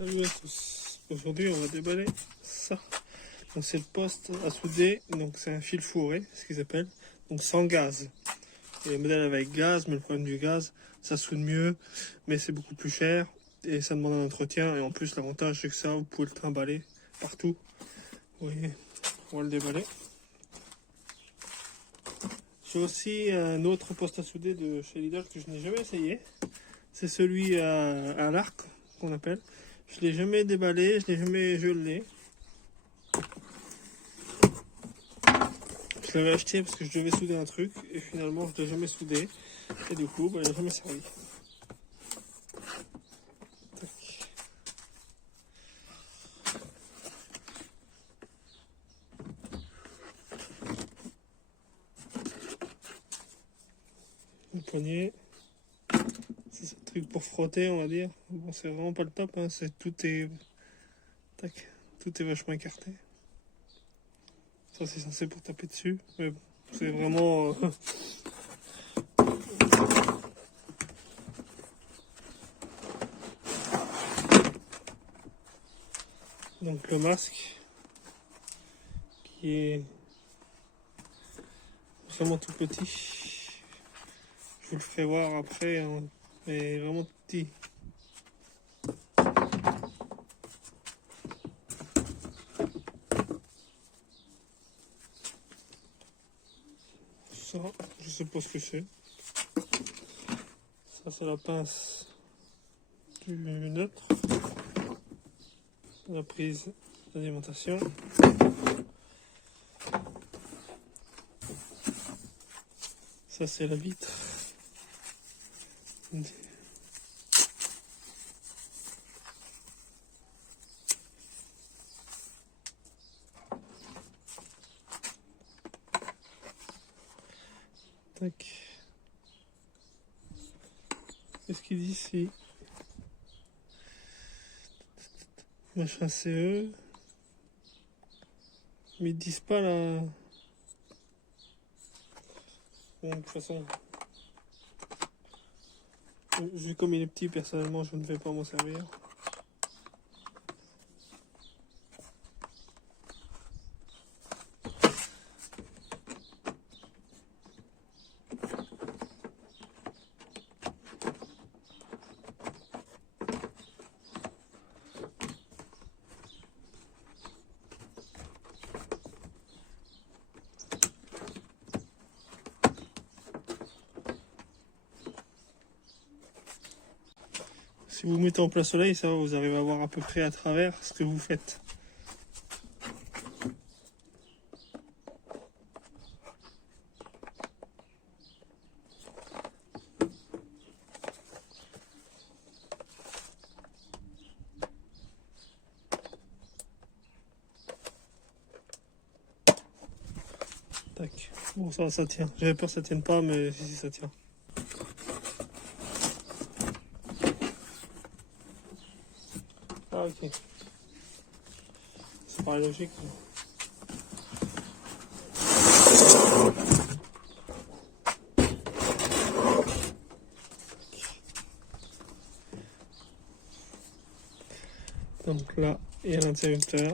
Salut à tous. Aujourd'hui, on va déballer ça. Donc, c'est le poste à souder. Donc, c'est un fil fourré, ce qu'ils appellent. Donc, sans gaz. Il y a des modèles avec gaz, mais le problème du gaz, ça soude mieux, mais c'est beaucoup plus cher et ça demande un entretien. Et en plus, l'avantage, c'est que ça, vous pouvez le trimballer partout. Vous voyez, on va le déballer. J'ai aussi un autre poste à souder de chez Lidl que je n'ai jamais essayé. C'est celui à l'arc qu'on appelle. Je l'ai jamais déballé, je l'ai jamais gelé. Je l'avais acheté parce que je devais souder un truc et finalement je ne l'ai jamais soudé et du coup il n'a jamais servi. Tac. Le poignet, c'est un truc pour frotter on va dire. Bon c'est vraiment pas le top, hein. Tac. Tout est vachement écarté. Ça c'est censé pour taper dessus, mais bon, c'est vraiment... Donc le masque qui est vraiment tout petit. Je vous le ferai voir après, hein, mais vraiment tout petit. Ça, je sais pas ce que c'est. Ça c'est la pince du neutre. La prise d'alimentation. Ça c'est la vitre. Tac. Qu'est-ce qu'ils disent ici? Machin CE. Mais ils disent pas la... Bon, de toute façon, vu comme il est petit, personnellement, je ne vais pas m'en servir. Si vous mettez en plein soleil, ça va, vous arrivez à voir à peu près à travers ce que vous faites. Tac. Bon, ça tient. J'avais peur que ça tienne pas, mais si, ça tient. Ah, ok. Ça paraît logique. Donc là, il y a l'interrupteur.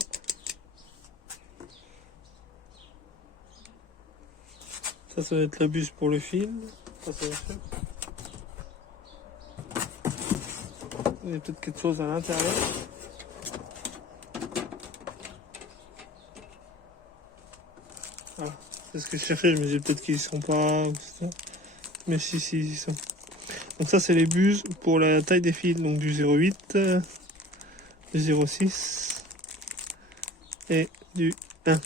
Ça va être la buse pour le fil. Ça va faire. Il y a peut-être quelque chose à l'intérieur. Voilà. C'est ce que je cherchais. Je me disais peut-être qu'ils ne sont pas. Mais si, ils sont. Donc ça, c'est les buses pour la taille des fils. Donc du 0,8, du 0,6 et du 1.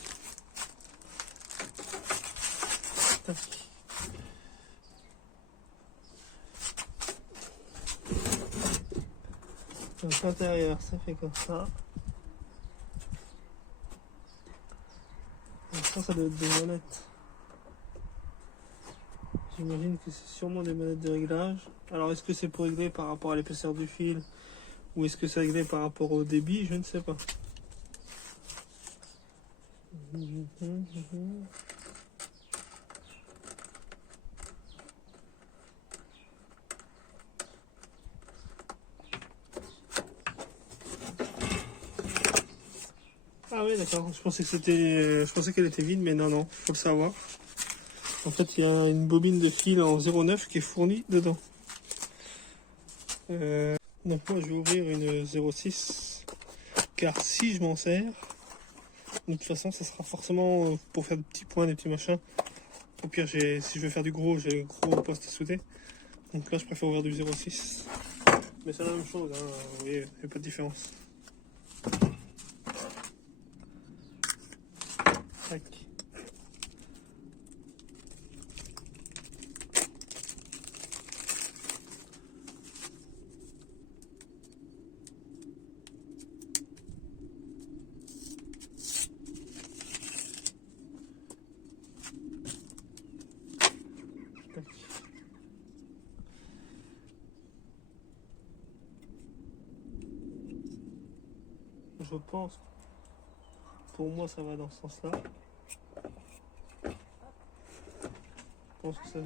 Donc l'intérieur, ça fait comme ça. Donc ça doit être des manettes. J'imagine que c'est sûrement des manettes de réglage. Alors est-ce que c'est pour régler par rapport à l'épaisseur du fil ou est-ce que c'est réglé par rapport au débit? Je ne sais pas. Ah oui, d'accord. Je pensais qu'elle était vide, mais non, non, faut le savoir. En fait, il y a une bobine de fil en 0,9 qui est fournie dedans. Donc moi, je vais ouvrir une 0,6, car si je m'en sers, de toute façon, ça sera forcément pour faire des petits points, des petits machins. Au pire, si je veux faire du gros, j'ai un gros poste à souder. Donc là, je préfère ouvrir du 0,6. Mais c'est la même chose, hein. Vous voyez, il n'y a pas de différence. Tac. Tac. Je pense, pour moi, ça va dans ce sens-là. Je pense que ça...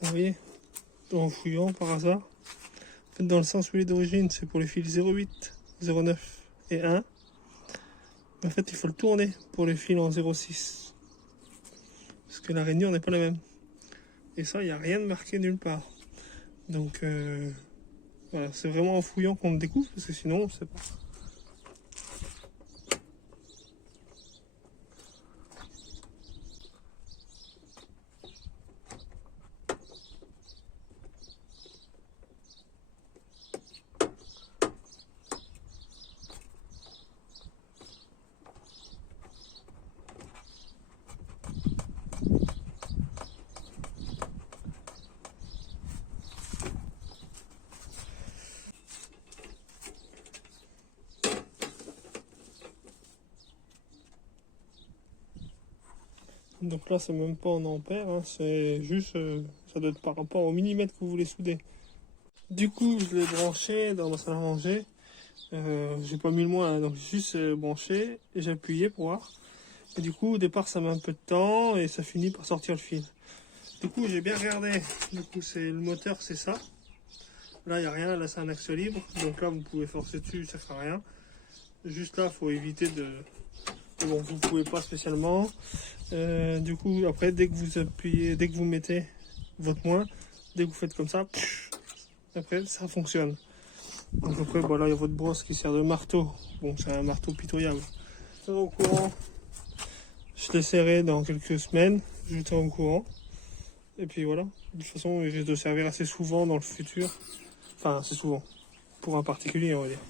Vous voyez, en fouillant par hasard, en fait, dans le sens où il est d'origine, c'est pour les fils 0,8, 0,9 et 1. En fait, il faut le tourner pour les fils en 0,6. Parce que la rainure n'est pas la même. Et ça, il n'y a rien de marqué nulle part. Donc, voilà, c'est vraiment en fouillant qu'on le découvre, parce que sinon, on ne sait pas. Donc là, c'est même pas en ampères, hein, c'est juste, ça doit être par rapport au millimètre que vous voulez souder. Du coup, je l'ai branché dans ma salle à manger. J'ai pas mis le moins, hein, donc j'ai juste branché et j'ai appuyé pour voir. Et du coup, au départ, ça met un peu de temps et ça finit par sortir le fil. Du coup, j'ai bien regardé. Du coup, c'est le moteur, c'est ça. Là, il n'y a rien. Là, c'est un axe libre. Donc là, vous pouvez forcer dessus, ça ne fera rien. Juste là, il faut éviter de... Bon, vous pouvez pas spécialement. Du coup, après, dès que vous appuyez, dès que vous mettez votre moins, dès que vous faites comme ça, après, ça fonctionne. Donc après, voilà, il y a votre brosse qui sert de marteau. Bon, c'est un marteau pitoyable. Je vous tiens au courant. Je l'essaierai dans quelques semaines. Je vous tiens au courant. Et puis voilà. De toute façon, je vais te servir assez souvent dans le futur. Enfin, assez souvent. Pour un particulier, on va dire.